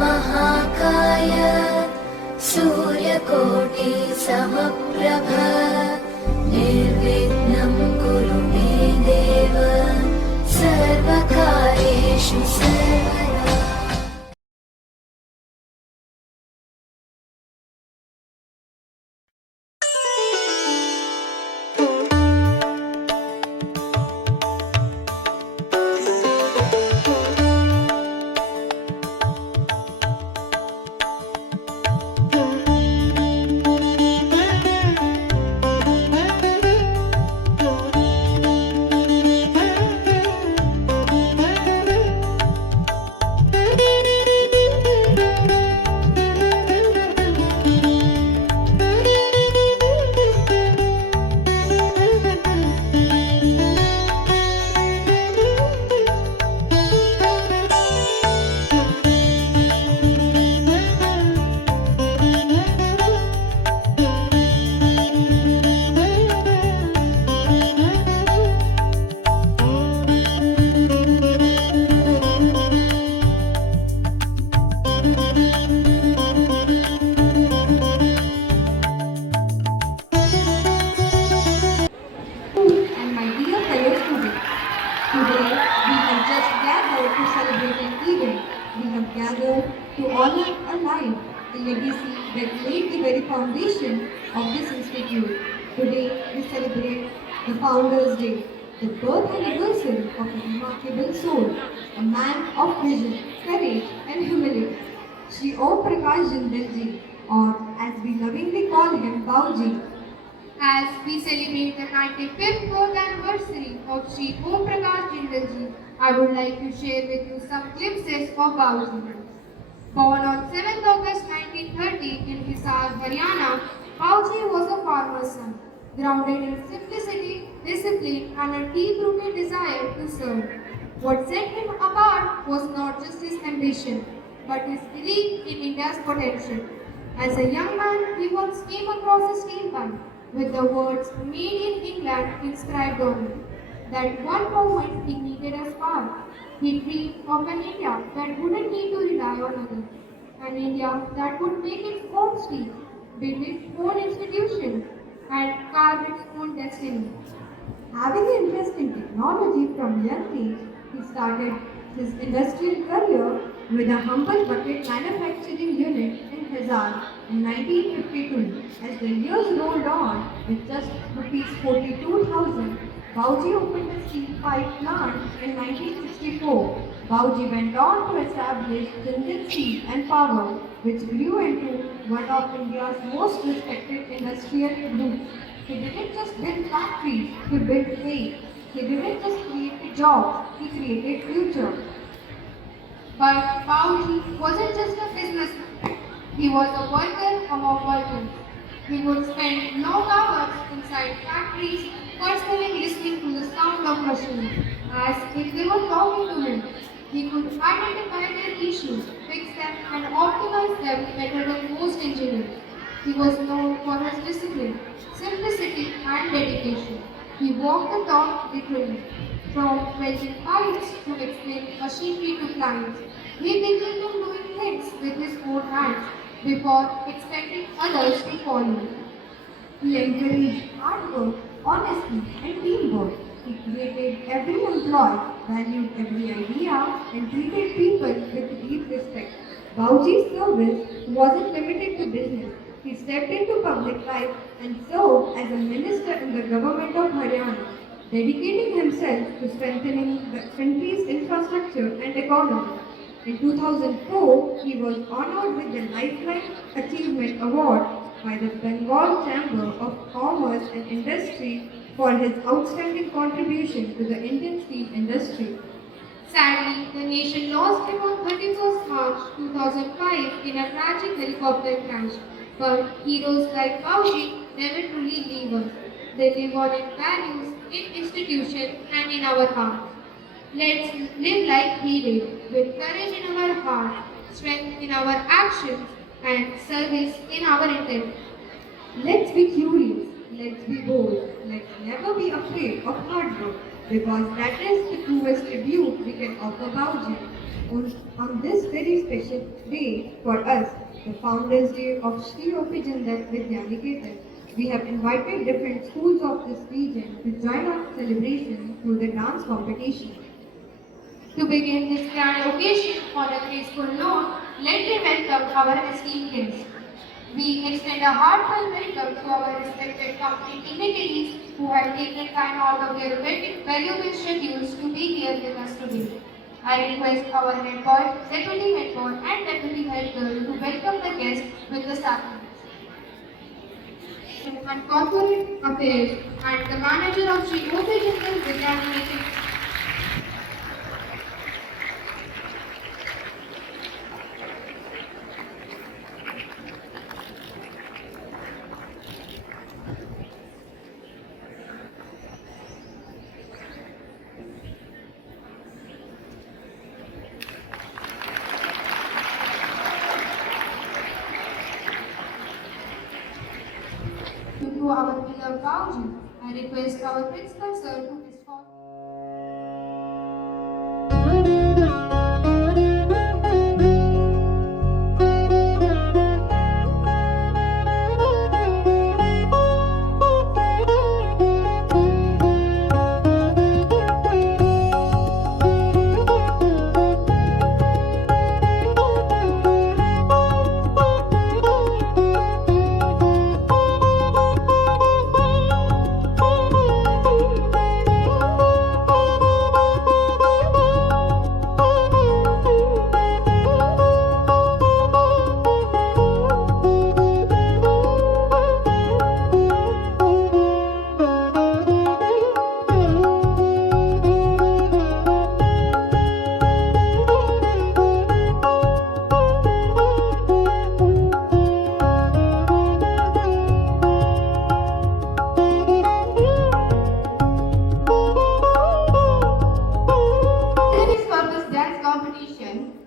महाकाय सूर्यकोटि समप्रभ निर्विघ्नं कुरु मे देव सर्वकार्येषु सर्वदा। To honor alive the legacy that laid the very foundation of this institute. Today we celebrate the Founders' Day, the birth anniversary of a remarkable soul, a man of vision, courage and humility, Shri Om Prakash Jindal Ji, or as we lovingly call him, Bauji. As we celebrate the 95th birth anniversary of Shri Om Prakash Jindal Ji, I would like to share with you some glimpses of Bauji. Born on 7th August 1930 in Hisar, Haryana, Bauji was a farmer's son, grounded in simplicity, discipline and a deep-rooted desire to serve. What set him apart was not just his ambition, but his belief in India's potential. As a young man, he once came across his tailpipe with the words "Made in England" inscribed on it. That one moment ignited a spark. He dreamed of an India that wouldn't need to rely on others, an India that would make its own streets, build its own institutions, and carve its own destiny. Having an interest in technology from young age, he started his industrial career with a humble bucket manufacturing unit in Hisar in 1952. As the years rolled on, with just rupees 42,000, Bauji opened a steel pipe plant in 1964. Bauji went on to establish Jindal Steel and Power, which grew into one of India's most respected industrial groups. He didn't just build factories, he built faith. He didn't just create jobs, he created future. But Bauji wasn't just a businessman. He was a worker among workers. He would spend long hours inside factories, personally listening to the sound of machines, as if they were talking to him. He could identify their issues, fix them, and optimize them better than most engineers. He was known for his discipline, simplicity, and dedication. He walked the talk literally. From welding pipes to explaining machinery to clients, he began doing things with his own hands before expecting others to follow. He encouraged hard work, honesty, and teamwork. He created every employee, valued every idea, and treated people with deep respect. Bauji's service wasn't limited to business. He stepped into public life and served as a minister in the government of Haryana, dedicating himself to strengthening the country's infrastructure and economy. In 2004, he was honored with the Lifeline Achievement Award by the Bengal Chamber of Commerce and Industry for his outstanding contribution to the Indian steel industry. Sadly, the nation lost him on 31st March 2005 in a tragic helicopter crash. But heroes like Bauji never truly leave us. They live on in values, in institutions, and in our hearts. Let's live like he did, with courage in our heart, strength in our actions, and service in our intent. Let's be curious, let's be bold, let's never be afraid of hard work, because that is the truest tribute we can offer Bauji. On this very special day for us, the Founders' Day of Sri O.P. Jindal Vidyaniketan, we have invited different schools of this region to join our celebration through the dance competition. To begin this grand occasion on a graceful note, let me welcome our esteemed guests. We extend a heartfelt welcome to our respected company dignitaries who have taken time out of their valuable schedules to be here with us today. I request our head boy, deputy head boy, and deputy head girl to welcome the guests with the sacraments. And corporate affairs and the manager of Sri O.P. Jindal Vidyaniketan. To our beloved Bauji, I request our principal sir to escort.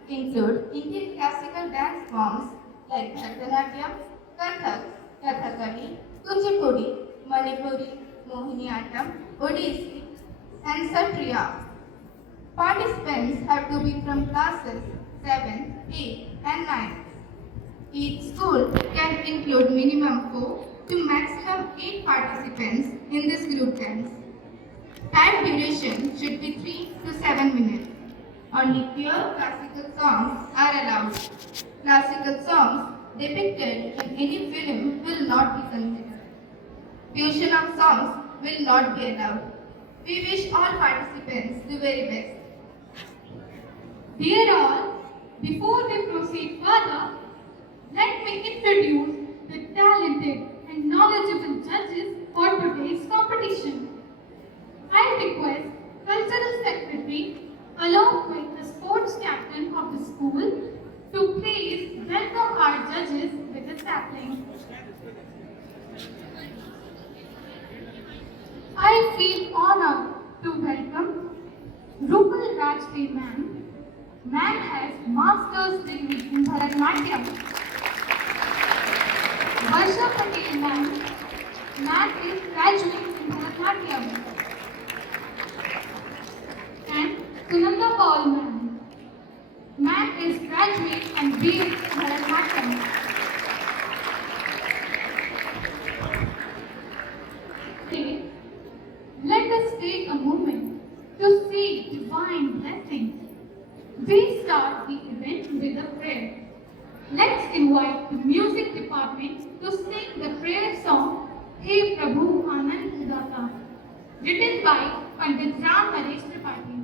Include Indian classical dance forms like Bharatanatyam, Kathak, Kathakali, Kuchipudi, Manipuri, Mohiniyattam, Odissi, and Satriya. Participants have to be from classes 7, 8, and 9. Each school can include minimum 4 to maximum 8 participants in this group dance. Time duration should be 3 to 7 minutes. Only pure classical songs are allowed. Classical songs depicted in any film will not be considered. Fusion of songs will not be allowed. We wish all participants the very best. Dear all, before we proceed further, let me introduce the talented and knowledgeable judges for today's competition. I request Cultural Secretary along with the sports captain of the school to please welcome our judges with a sapling. I feel honored to welcome Rupal Rajpuri ma'am. Man has master's degree in Bharatanatyam. Varsha Patel ma'am. Man is graduate in Bharatanatyam. And Sunanda Paul ma'am. Man is graduate and B.A. Bharatanatyam. Today, let us take a moment to seek divine blessings. We start the event with a prayer. Let's invite the music department to sing the prayer song Hey Prabhu Anand Udata, written by Pandit Ram Naresh Tripathi.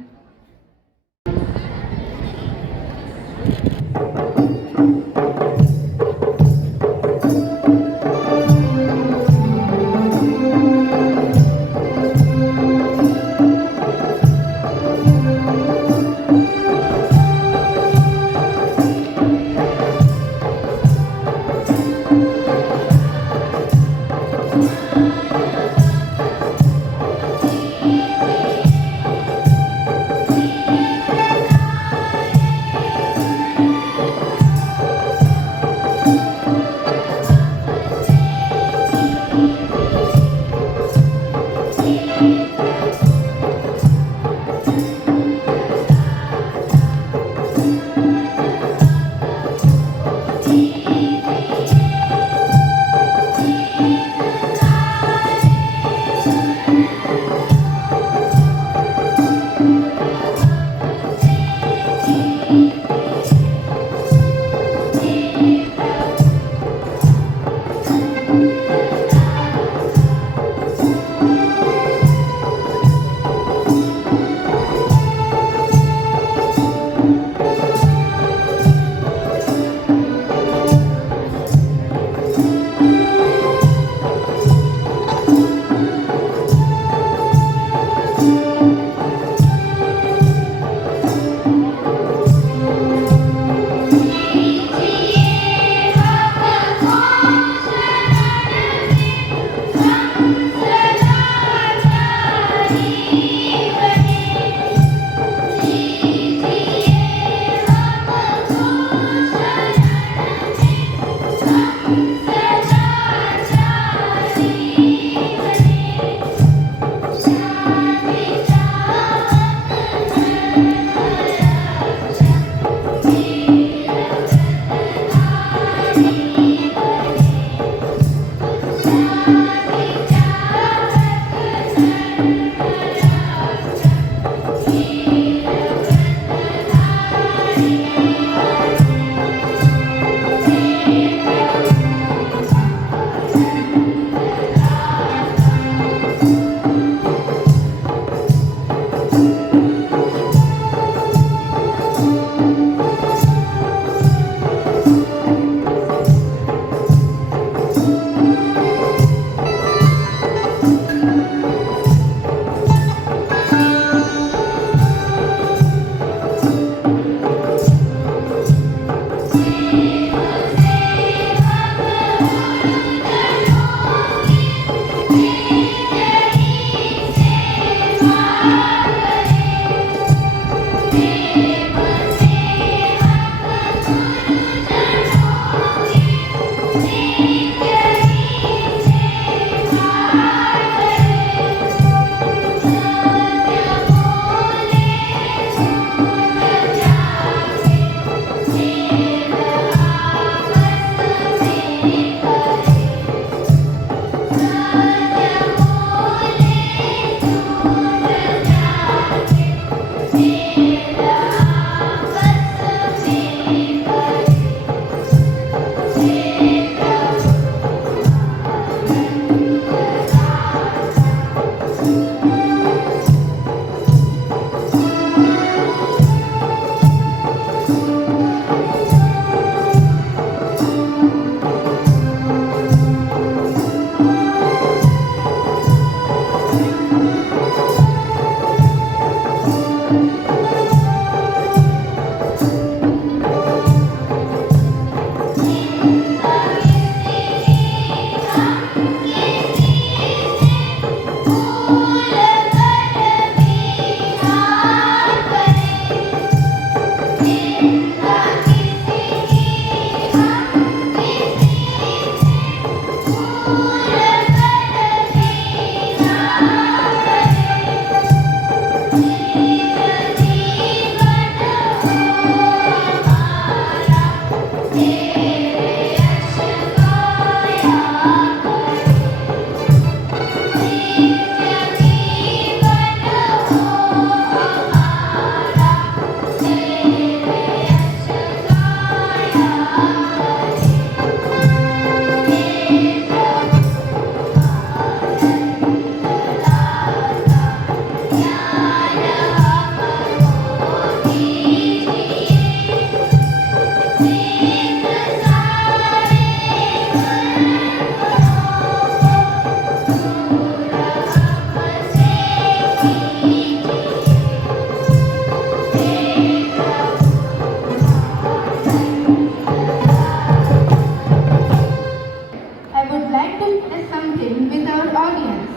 I would like to share something with our audience.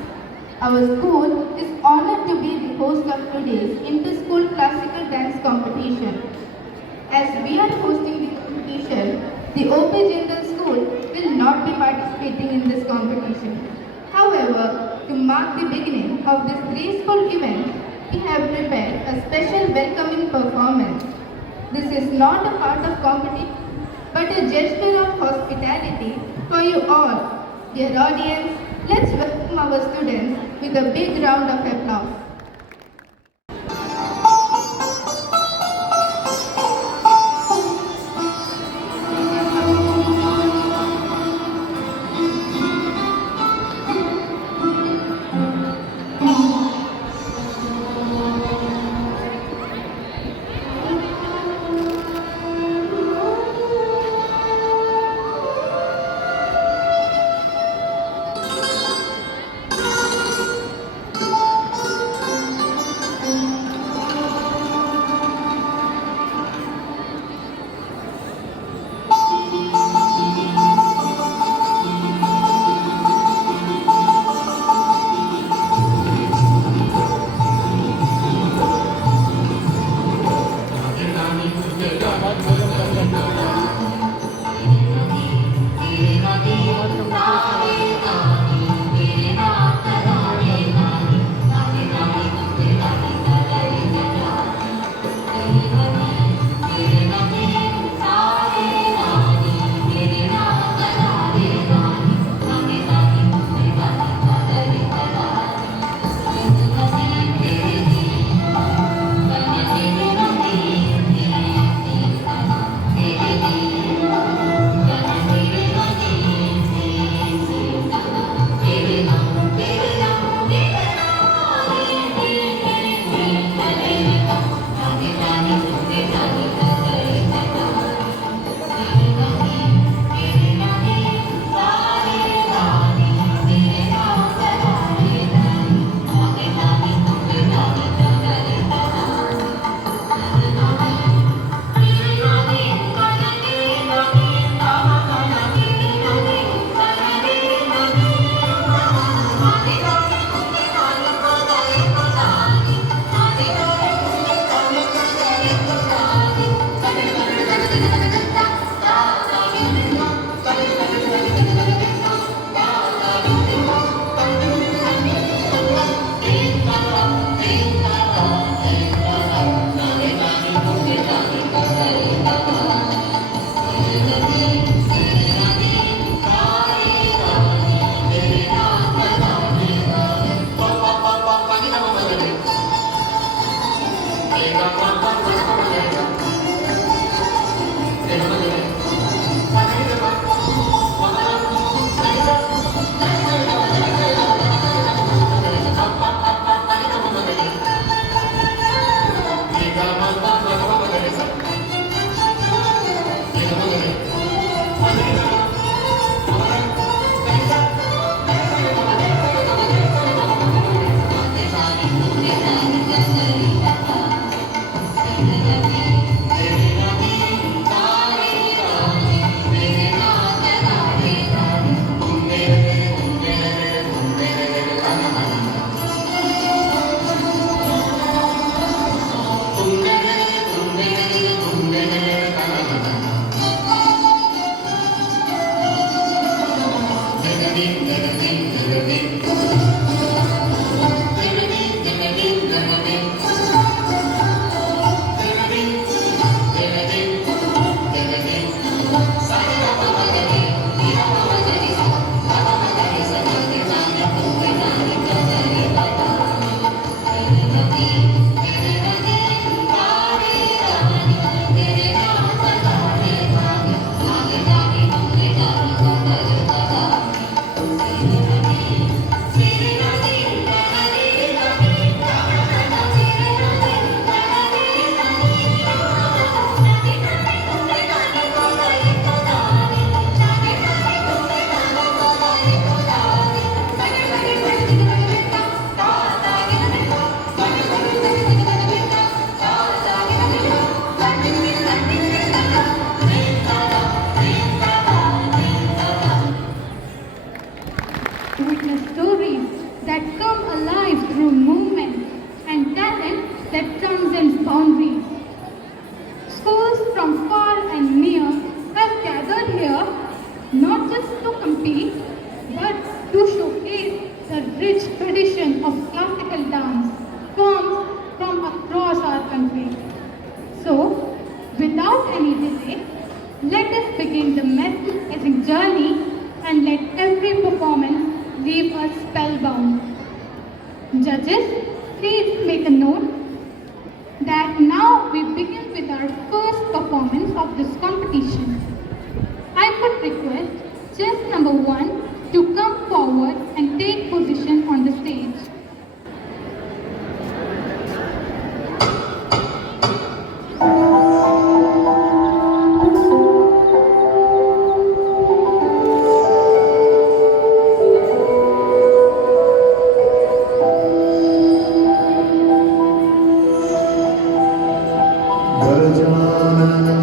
Our school is honored to be the host of today's inter-school classical dance competition. As we are hosting the competition, the OP General School will not be participating in this competition. However, to mark the beginning of this graceful event, we have prepared a special welcoming performance. This is not a part of competition, but a gesture of hospitality for you all. Dear audience, let's welcome our students with a big round of applause. from far and near have gathered here not just to compete but to showcase the rich tradition of classical dance forms from across our country. So, without any delay, let us begin the mesmerizing journey and let every performance leave us spellbound. Judges, please make a note that now we begin with our first performance of this competition. I would request chess number 1 to come forward and take position on the stage. गजाननं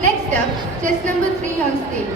Next up, chess number 3 on stage.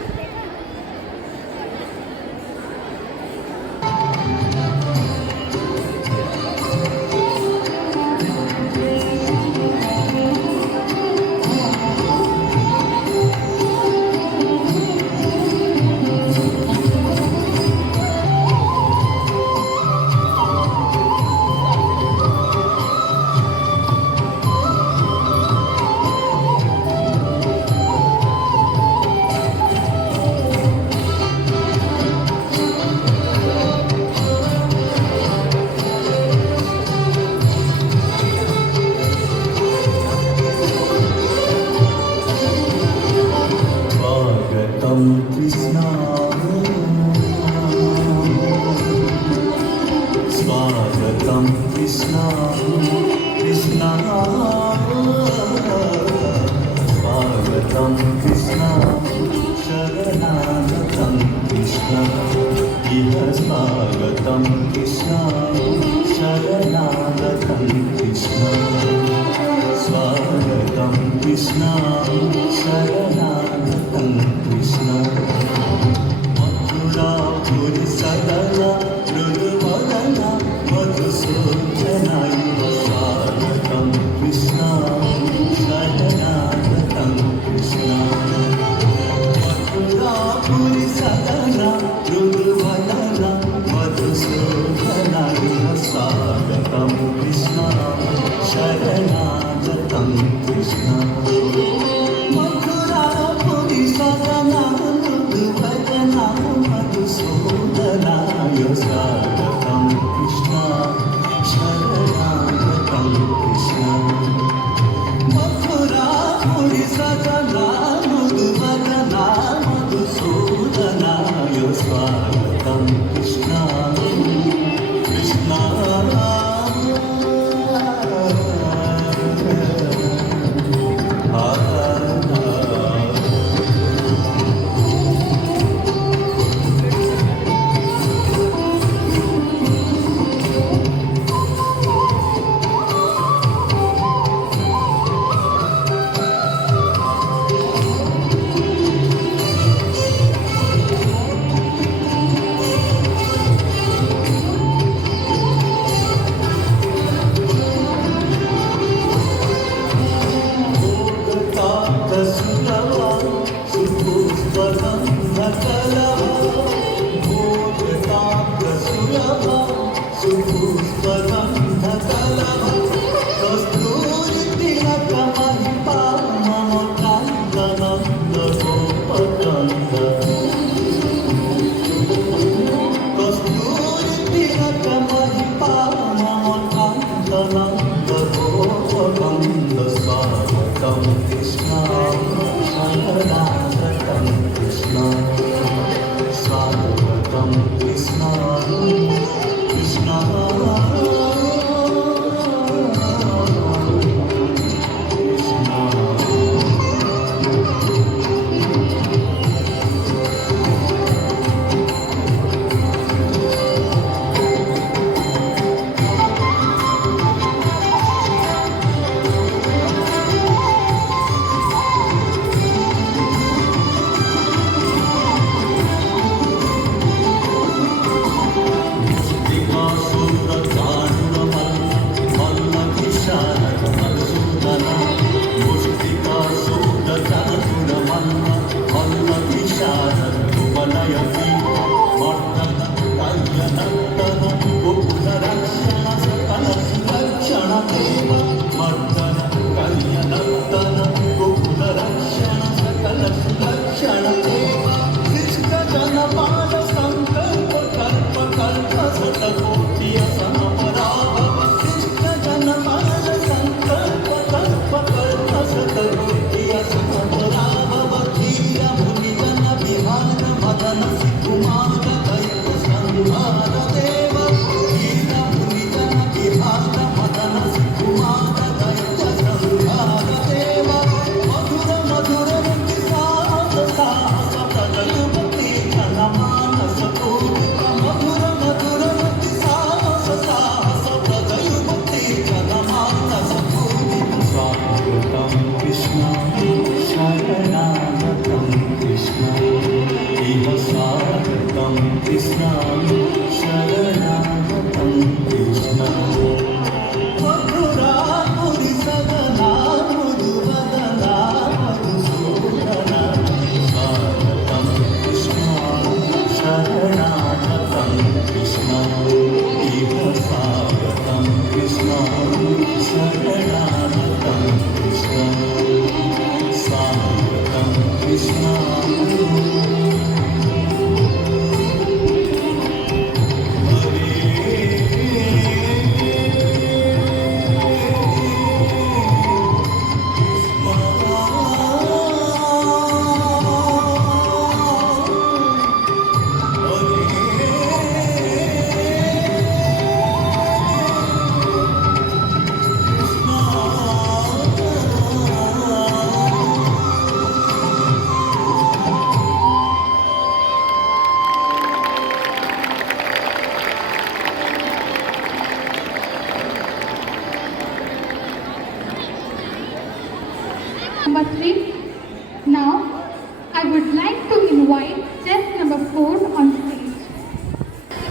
स्वागतं कृष्णा स्वागतं कृष्णा कृष्णा स्वागतं कृष्णा शरणागतं कृष्णा इह स्वागतं कृष्णा शरणागतं कृष्णा स्वागतं कृष्णा शरणागतं कृष्णा मथुरापुरी सदना मृदुवदना मधुसूदनाय स्वागतं कृष्णा शरणागतं कृष्णा मथुरापुरी सदना मृदुवदना मधुसूदनाय स्वागतं कृष्णा शरणागतं कृष्णा मथुरापुरी सदना मृदुवदना मधुसूदनाय स्वागतं कृष्णा शरणागतं कृष्णा मथुरापुरी सदना मृदुवदना मधुसूदनाय स्वागतं कृष्णा कृष्णा स्वागतं कृष्णा स्वागतं कृष्ण शरणागतं कृष्ण मधुरापुरि सदना मधुवदना मधुसूदना स्वागतं कृष्ण शरणागतं कृष्ण इह स्वागतं कृष्ण शरणागतं कृष्ण स्वागतं Krishna Number 3. Now, I would like to invite chess number 4 on stage.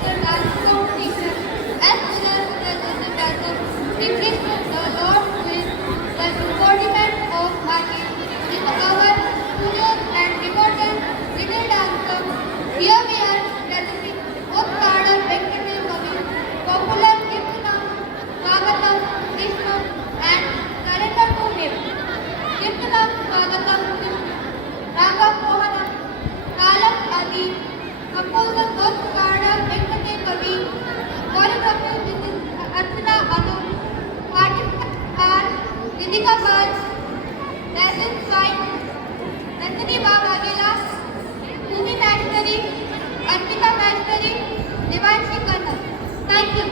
The dance competition as well as the depicts the Lord with the embodiment of Adi with our students and important little dancer. Here we are presenting Utkada Venkateswara Kavi, popular Kirtana, Swagatam, Krishna and surrender to him. Kirtana, Swagatam, Raga Mohanam, Talam Adi, composer Utkada Venkateswara Kavi, choreographer Mrs. Archana Anum, participants are Vidika Baj, Rajan Sai, Rajani Bagagela, Bhumi Maheshwari, Arpita Maheshwari, Devanshi Khanna. Thank you.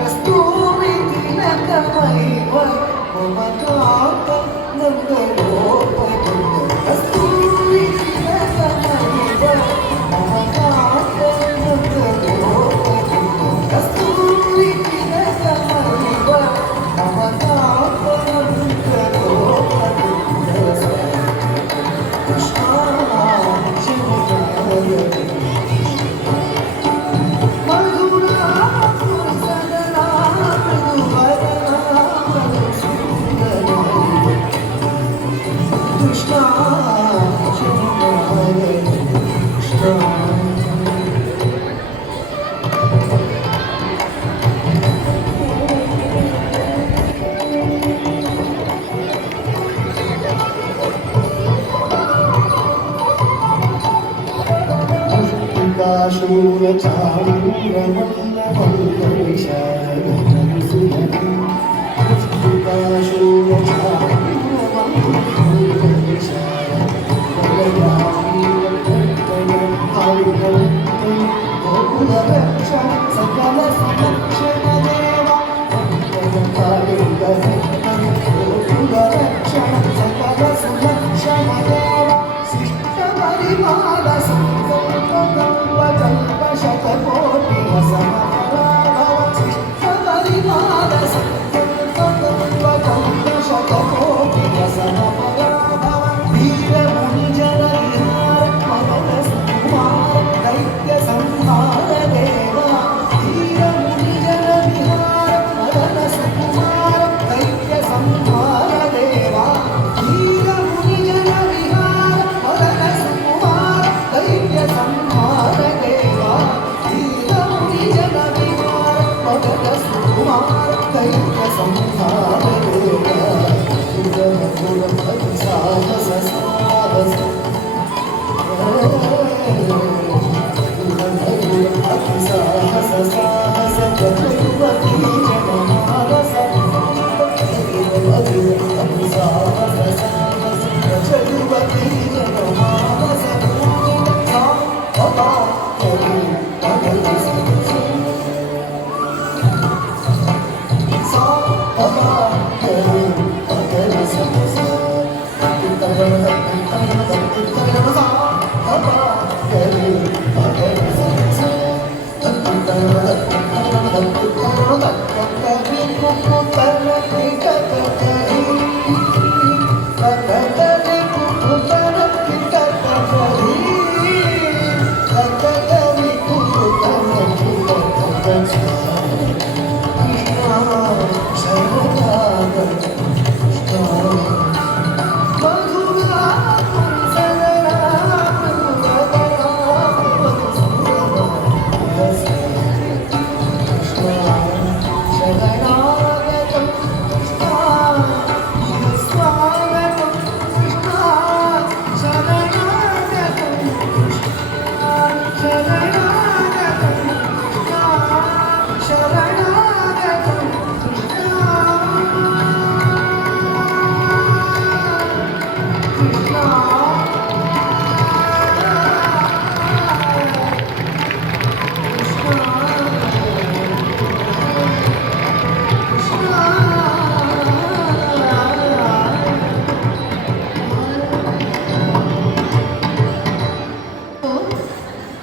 Kasturi तिलकमयी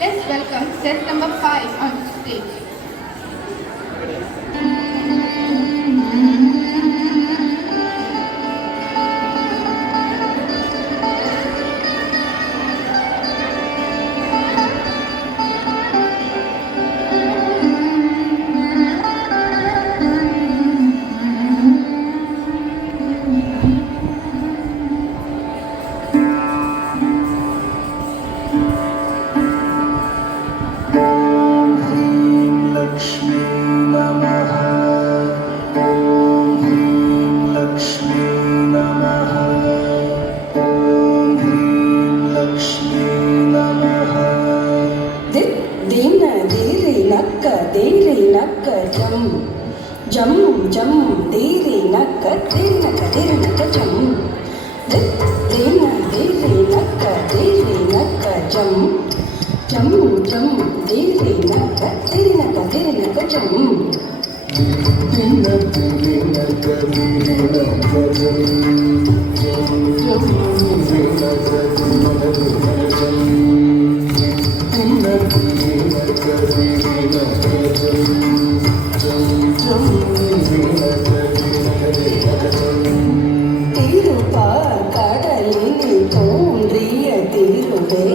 Let's welcome set number 5 on the stage. jum jum diri nakka diri nakka jum diri nakka jum jum jum diri nakka jum diri nakka திருப்பார் கடலில் தோன்றிய திருவே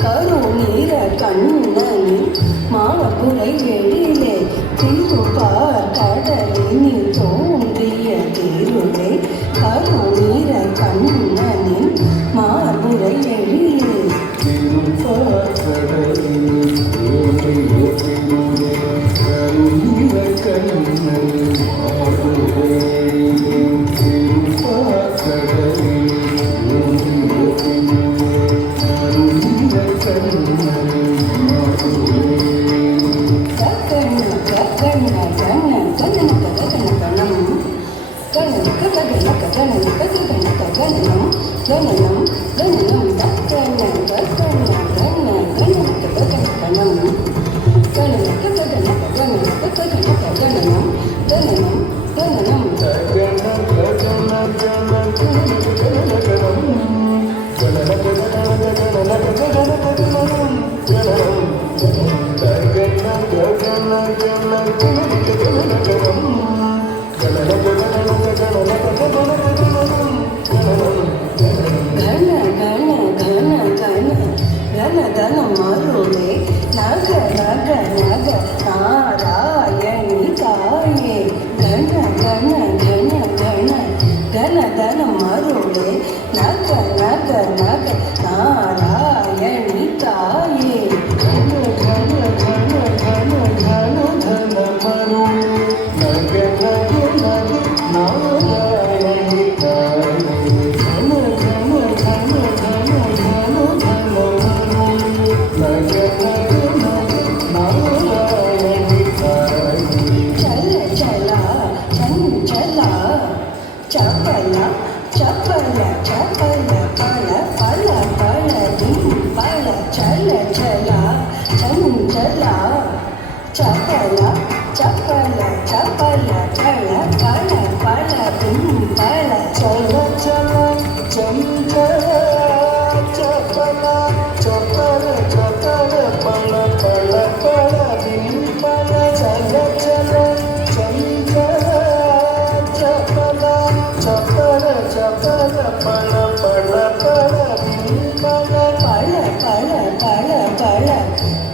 கருநீர கண்ணனின் மாப்புரை எழிலே திருப்பார் கடலில் தோன்றிய திருவே கருநீர கண்ணனின் மாப்புரை எழிலே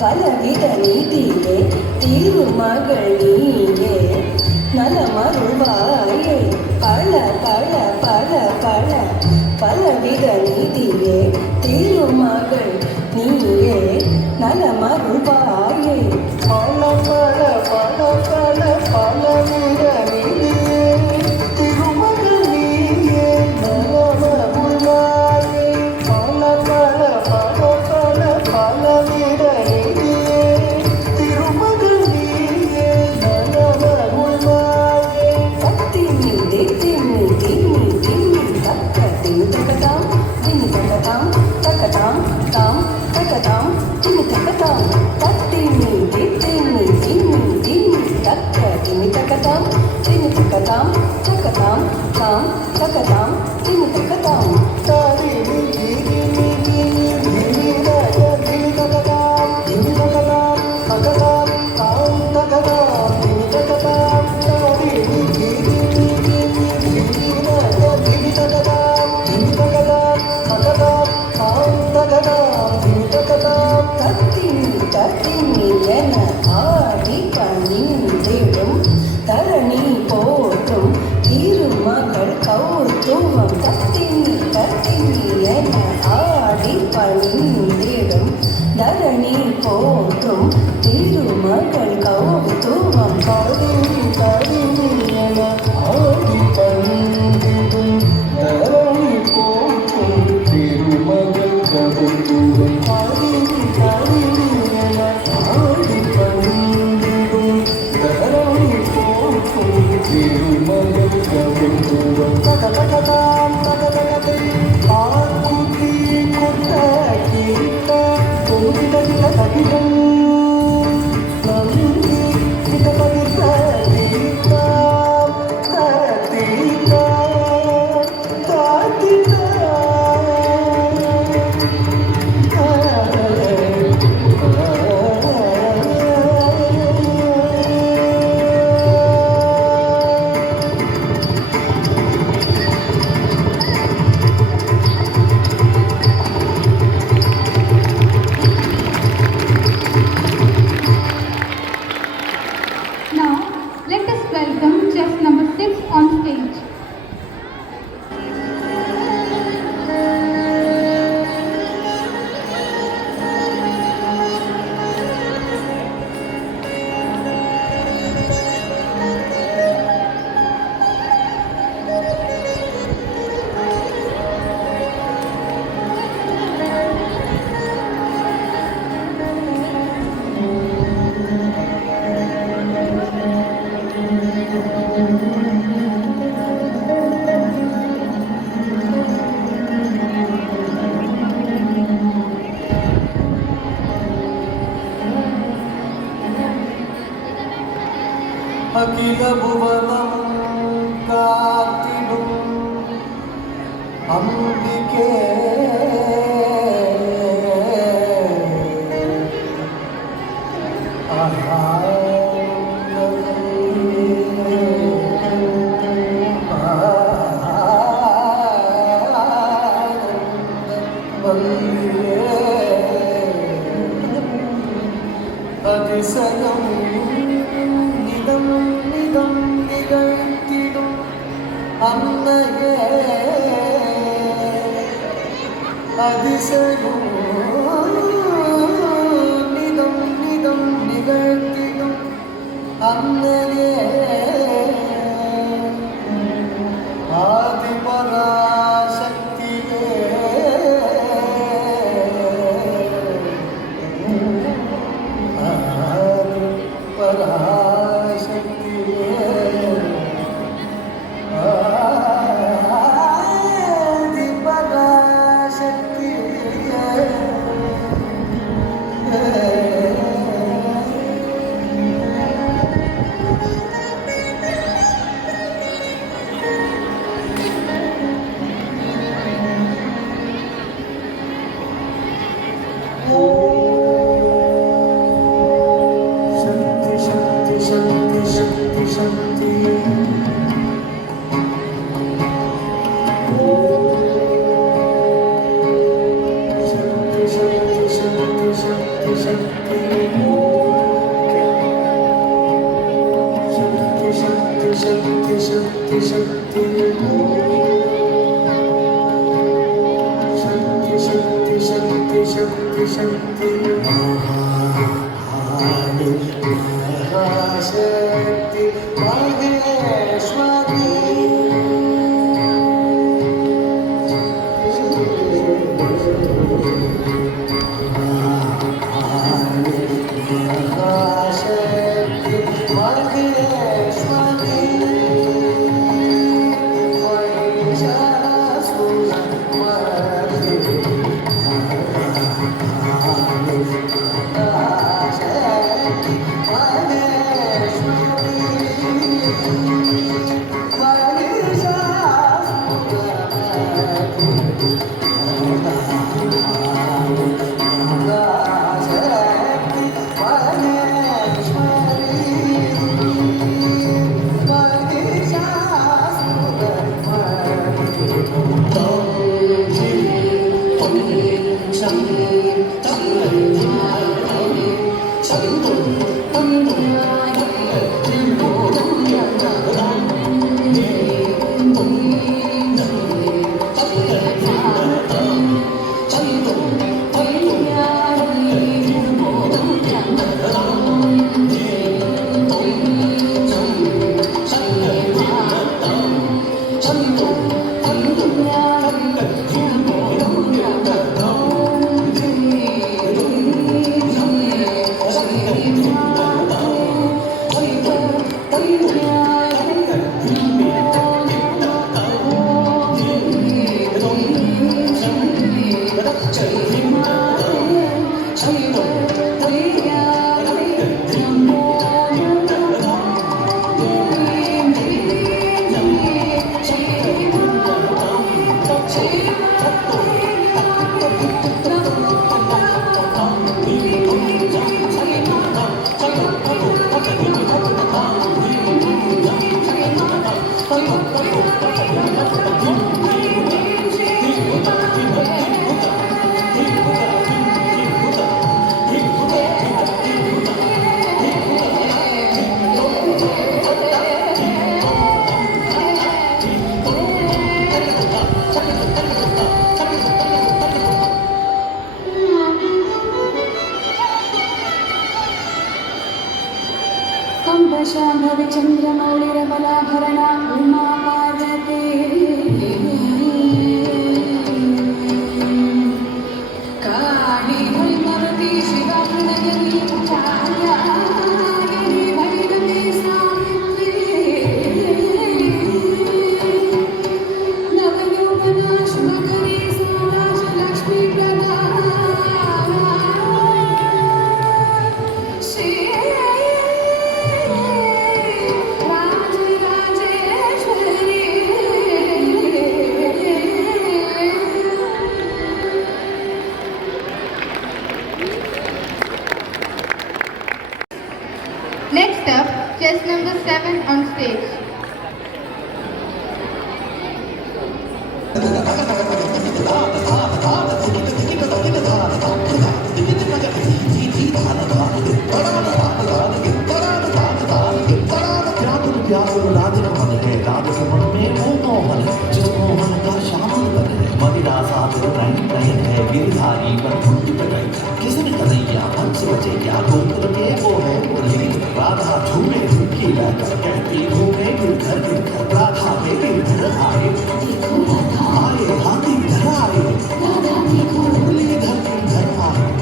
பலவித நீதியே திருமகள் நீயே நலமருள்வாயே பல பல பல பல பலவித நீதியே திருமகள் நீயே நலமருள்வாயே பல பல பல பல பலவித நீதியே திருமகள் நீயே நலமருள்வாயே பல பல பல பல பலவித தரணி போற்றும் திருமகள் கௌதுவம் கடினி கடினி என ஆடி பணிந்திடும் தரணி போற்றும் திருமகள் கௌதுவம் கடினி கடினி என ஆடி பணிந்திடும் தரணி போற்றும் திருமகள் கௌதுவம் தகதகதாம் தகதகதை ஆக்குதி கொட்டகி நந்தி अखिल भुवनं कातिदुं अम्बिके அதிசயம் நிதம் நிதம் நிகழ்த்திடும் அன்னையே அதிசயம் நிதம் நிதம் நிகழ்த்திடும் அன்னையே शाम्भवी चन्द्रमौलिरमलाभरणा उमा पार्वती काली भैरवती शिवा प्रणयनी चार्यायणी भैरवी सावित्री नवयौवना शुभकरी सौराज लक्ष्मी प्रदा Shri guest number 7 on stage. किसने कन्हैया हंस बचे क्या गोकुल के वो है बोले राधा झूमे झुमकी लाकर कहती घूमे गिरधर गिरधर राधा में गिरधर आए आए हाथी धर आए मुरलीधर गिरधर आए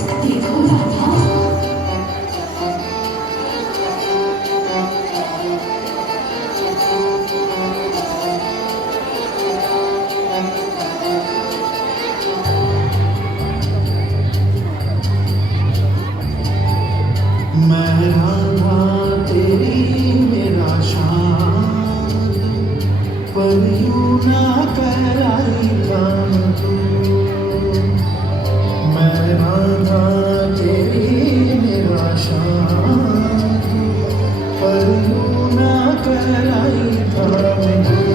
मैं राधा तेरी मेरा शान पर यूं ना कराई काम तू मैं राधा तेरी मेरा शान पर यूं ना कराई काम तू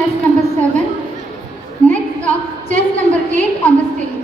chess number 7. Next up, chess number 8 on the stage.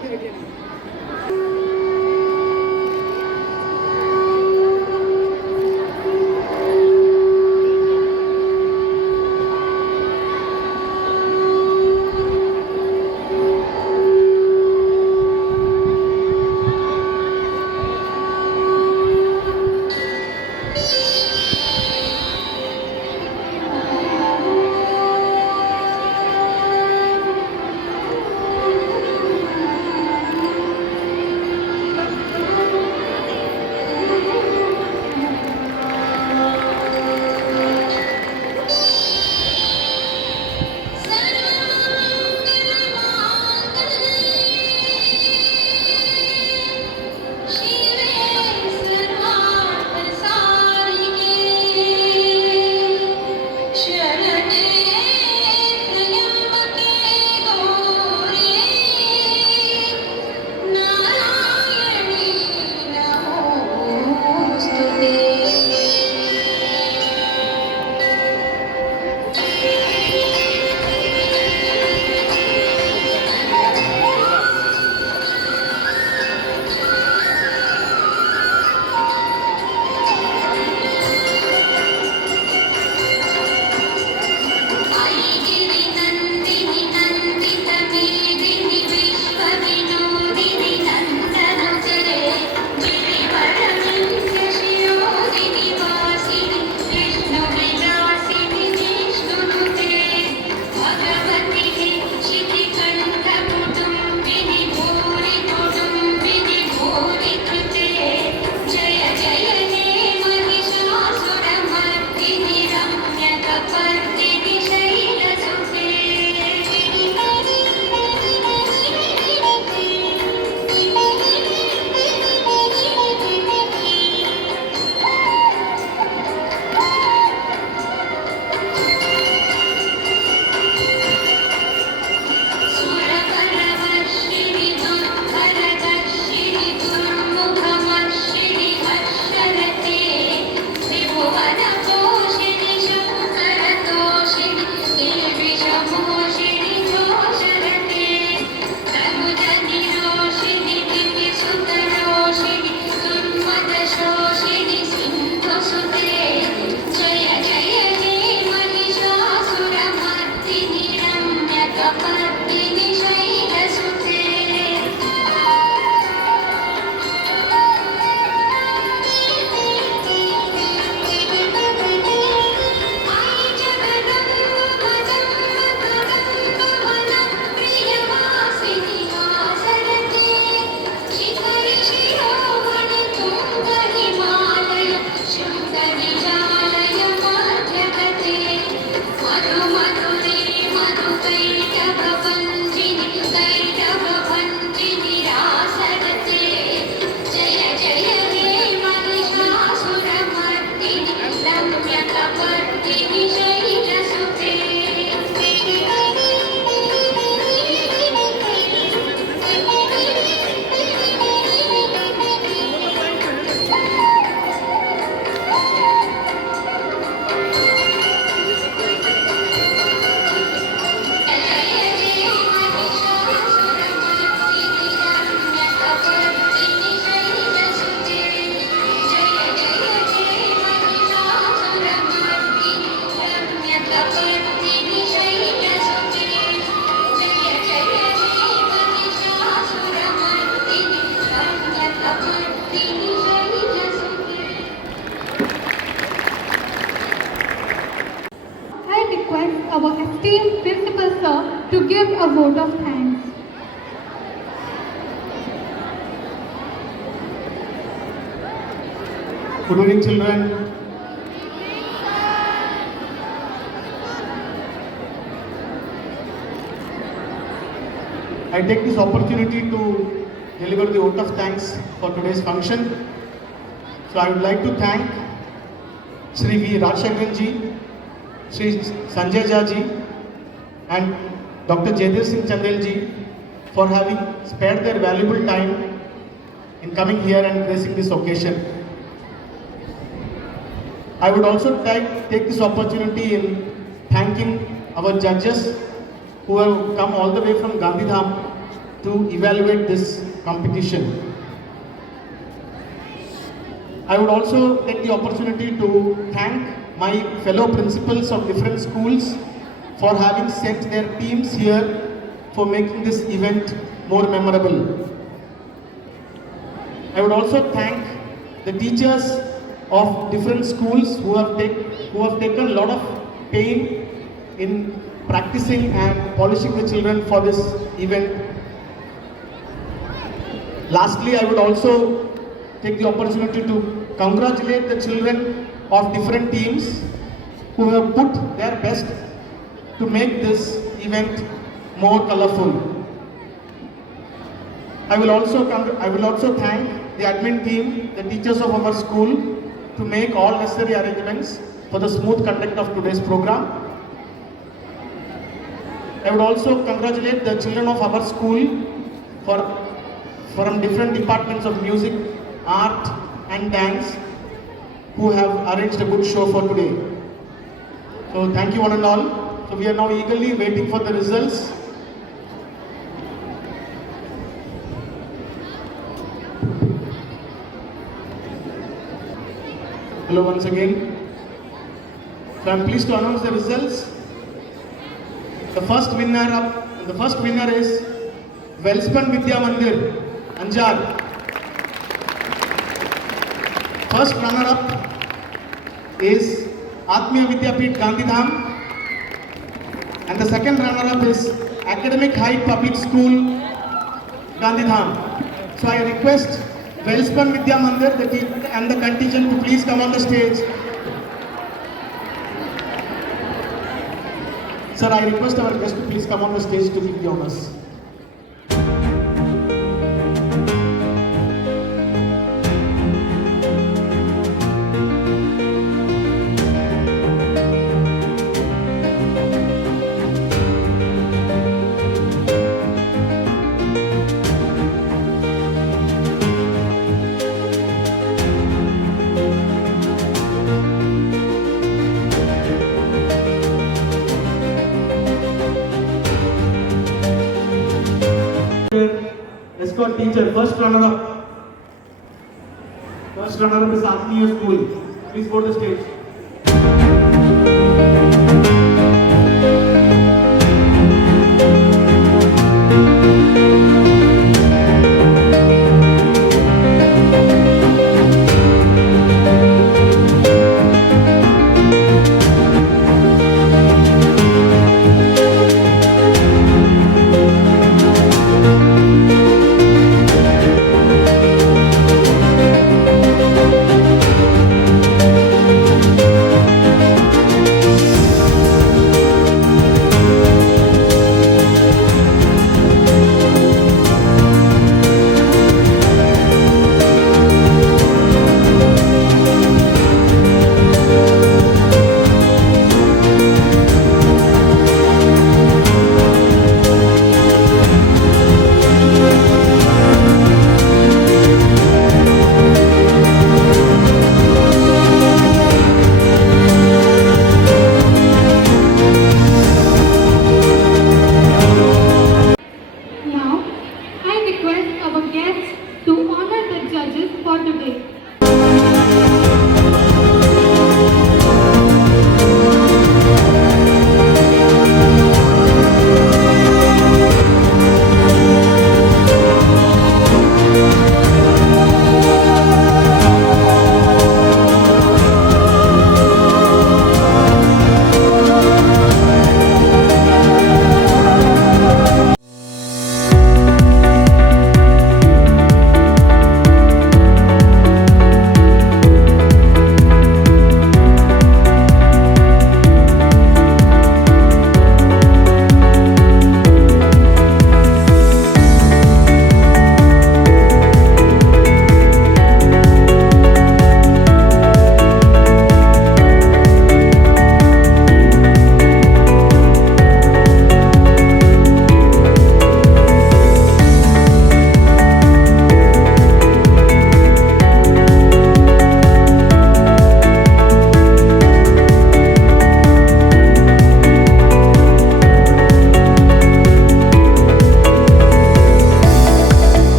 Our esteemed principal sir to give a vote of thanks. Good evening, children. I take this opportunity to deliver the vote of thanks for today's function. So I would like to thank Sri V. Rajshekharan ji, Sri Sanjay Jha ji and Dr. Jaidev Singh Chandel ji for having spared their valuable time in coming here and gracing this occasion. I would also take this opportunity in thanking our judges who have come all the way from Gandhidham to evaluate this competition. I would also take the opportunity to thank my fellow principals of different schools for having sent their teams here for making this event more memorable. I would also thank the teachers of different schools who have taken a lot of pain in practicing and polishing the children for this event. Lastly, I would also take the opportunity to congratulate the children of different teams who have put their best to make this event more colorful. I will also thank the admin team, the teachers of our school, to make all necessary arrangements for the smooth conduct of today's program. I would also congratulate the children of our school from different departments of music, art and dance who have arranged a good show for today. So thank you one and all. So we are now eagerly waiting for the results. Hello once again. So I am pleased to announce the results. The first winner is Wellspun Vidya Mandir, Anjar. First runner-up is Atmiya Vidyapeeth, Gandhidham. And the second runner-up is Academic Height Public School, Gandhidham. So I request Wellspun Vidya Mandir, the team and the contingent to please come on the stage. Sir, I request our guest to please come on the stage to give the honors. Escort teacher, first runner-up is Atmiya School. Please go to the stage.